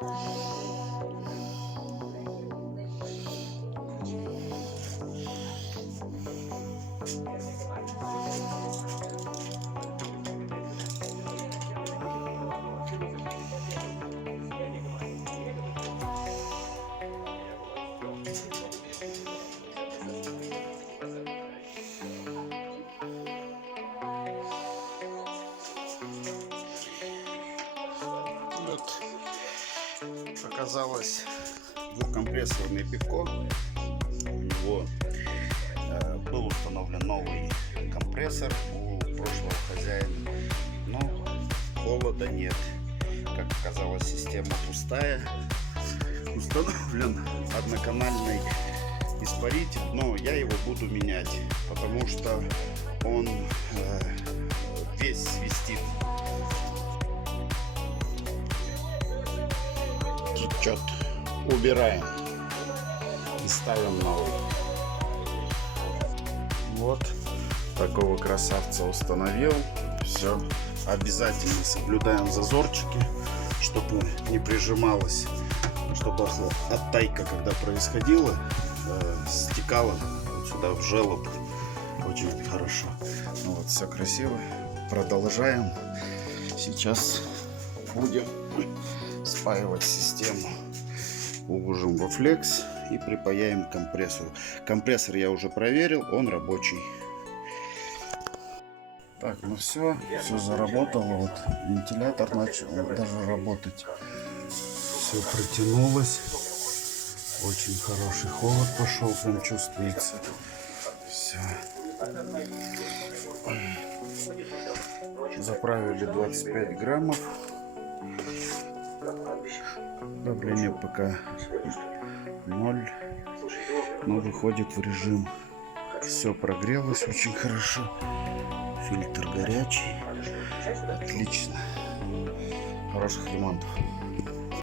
Вот оказалось двухкомпрессорный пивко. У него был установлен новый компрессор у прошлого хозяина, но холода нет. Как оказалось, система пустая. Установлен одноканальный испаритель, но я его буду менять, потому что он весь свистит. Течет. Убираем и ставим новый. Вот такого красавца установил. Все, обязательно соблюдаем зазорчики, чтобы не прижималось, чтобы оттайка, когда происходила, стекала вот сюда в желоб. Очень хорошо. Ну вот, все красиво. Продолжаем. Сейчас будем спаивать систему. Уложим во флекс и припаяем к компрессору. Компрессор я уже проверил, он рабочий. Так, ну все заработало. Вот вентилятор начал даже работать. Все протянулось. Очень хороший холод пошел, прям чувствуется. Все. Заправили 25 граммов. Давление пока 0, но выходит в режим. Все прогрелось очень хорошо. Фильтр горячий. Отлично. Хороших ремонтов.